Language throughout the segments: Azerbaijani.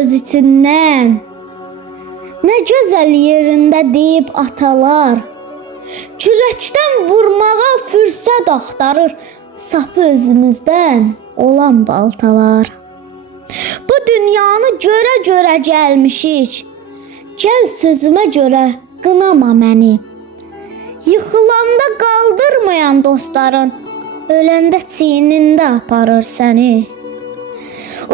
öz içindən. Nə gözəl yerində deyib atalar. Kürəkdən vurmağa fürsət axtarır sapı özümüzdən olan baltalar. Bu dünyanı görə-görə gəlmişik. Gəl sözümə görə qınama məni. Yıxılanda qaldırmayan dostların öləndə çiynində aparır səni.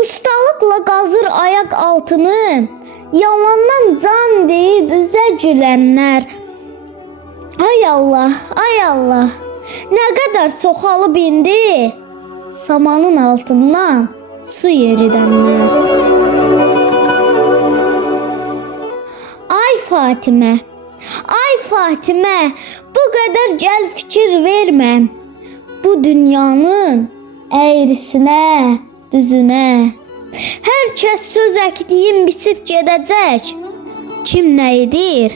Ustalıqla qazır ayaq altını, yalandan can deyib üzə gülənlər. Ay Allah, ay Allah, nə qədər çoxalıb indi samanın altından su yeridənlər. Ay Fatimə, ay Fatimə, bu qədər gəl fikir vermə. Bu dünyanın əyrisinə, düzünə. Hər kəs söz əkdiyim biçib gedəcək. Kim nə edir?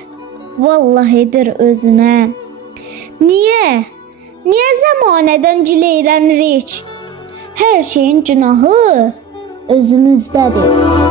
Vallahi edir özünə. Niyə? Niyə zəmanədən gileylənirik? Hər şeyin günahı özümüzdədir.